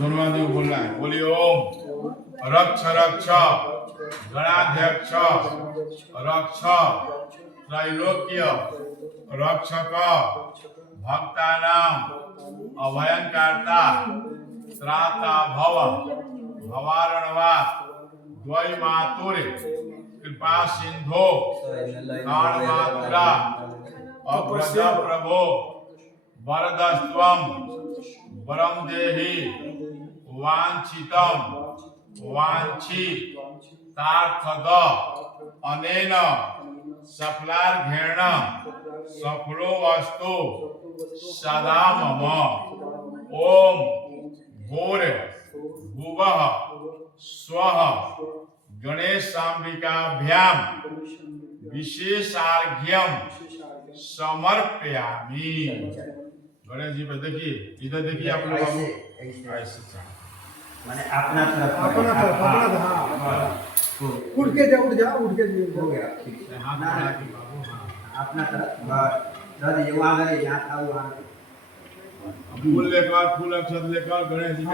धर्मदेव बोलना है। बोलिए ओम रक्ष रक्ष गणाध्यक्ष रक्ष त्रैलोक्य रक्षक भक्तानां अभयंकर्ता त्राता भव भवारणवा द्वैमातुरे कृपा सिंधो काणमातुरा अग्रज प्रभो वरदस्त्वं वरम देहि वांछितम वांछी तार्थद अनेन सफलार्घेण सफलो वस्तु सदा मम ओम घोर भुवः स्वः गणेशांबिकाभ्याम विशेषार्घ्यम समर्पयामि। गणेश जी पे देखिए, इधर देखिए आप लोग ऐसे माने अपना तरफ हाँ उठ के जा हो गया ठीक है हाँ अपना तरफ बस ये वहाँ गए यहाँ था वहाँ फूल लेकर फूल अक्षत लेकर गणेश जी का